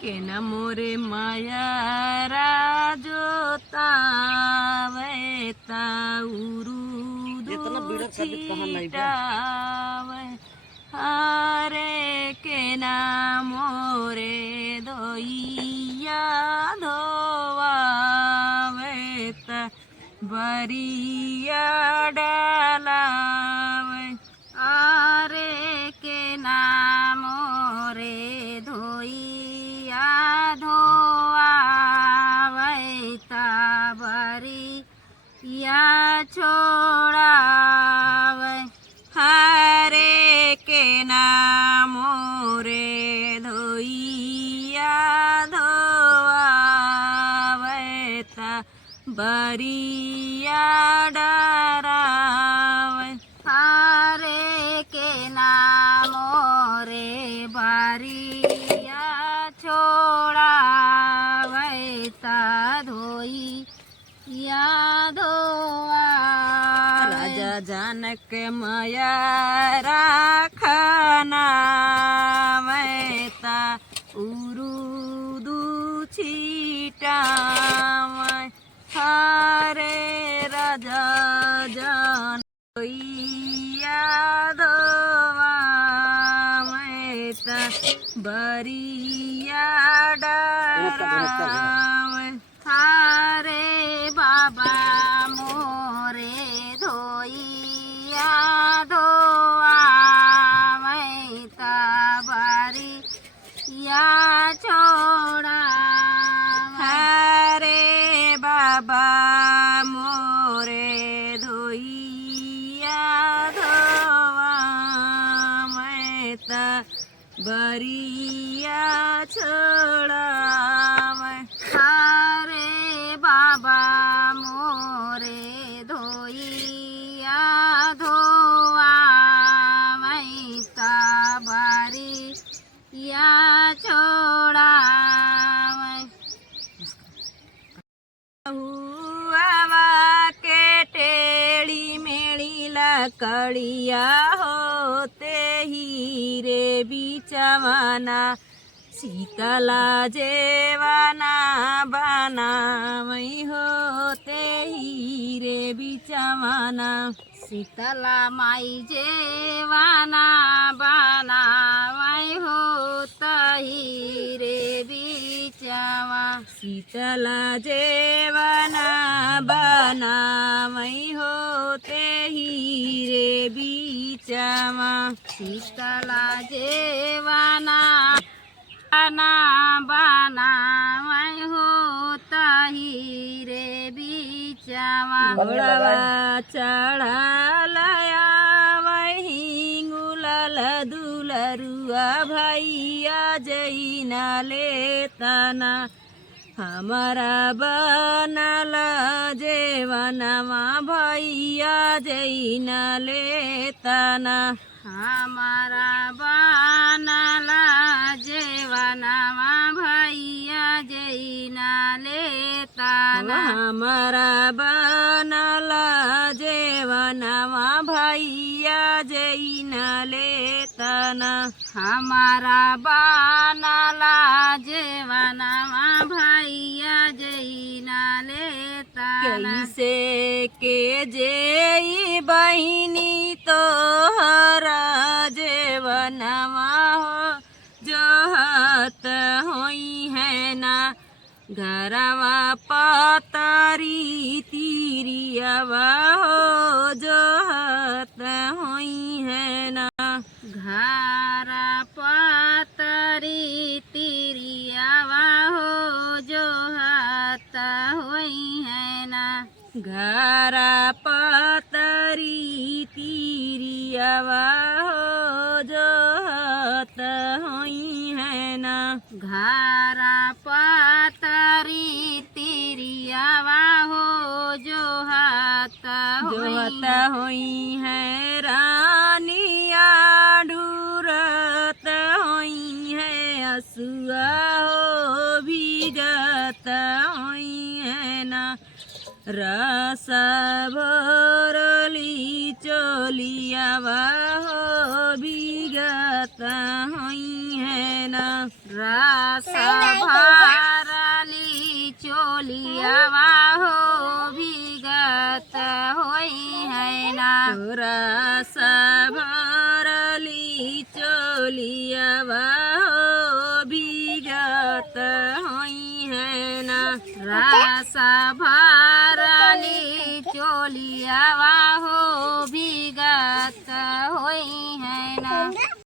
के न मोरे मायारा जोतावे ताउरू छीटावे हरे के न मोरे दोइया धोवावे ता बरिया डालावे आरे के नाम रे धोइया धोआवे बरिया छोड़ावे हरे के नाम रे धोइया धोआवे बरिया डरावे हरे के नाम रे बरिया छोड़ावे धोइया धोआवे राजा जनक माया राखना ता उरुदू छीटावे हरे राजा जन बरिया डरावे हरे बाबा मोरे धोइया धोआवे बरिया छोड़ावे हरे बाबा मोरे धोइया धोआवे बरिया छोड़ावे हरे बाबा मोरे धोइया धोआवे बरिया छोड़ावे हुआ के टेढ़ी मेढ़ी लकड़िया होते हीरे बिचवाना शीतला जेवाना बनावई होते हीरे बिचवाना शीतला माई जेवाना बनावई होता हीरे बिचवा शीतला जेवाना बनावई होते हीरे बिचवा शीतला जेवाना बनावई होता हीरे बिचवा घोड़वा चढ़ालया वही गुलाल दुलरुआ भैया जैना लेतना हमारा बनल जेवनमा भैया जैना लेतना हमारा बनल जेवनमा भैया जैना लेतना हमारा बनल जेवनमा भैया जैना लेतना हमारा बनल जेवनमा भैया जैना लेतना कैसे के जेई बहिनी तोहरा जेवनमा हो जोहत होई है ना घरवा पतरी तिरियावा हो जोहत होई है ना घरा पतरी तिरियावा हो जोहत होई है ना घरा पतरी तिरियावा हो जोहत होई है ना घरा पतरी तिरियावा हो जोहत होई है रानिया ढूरत होई है असुआ हो भीगत होई है ना रस भरली चोलियावा हो भीगत होई है है ना। रस भरली चोलियावा हो विगत होई है ना। रस भरली चोलियावा हो विगत होई है ना। रस भरली चोलियावा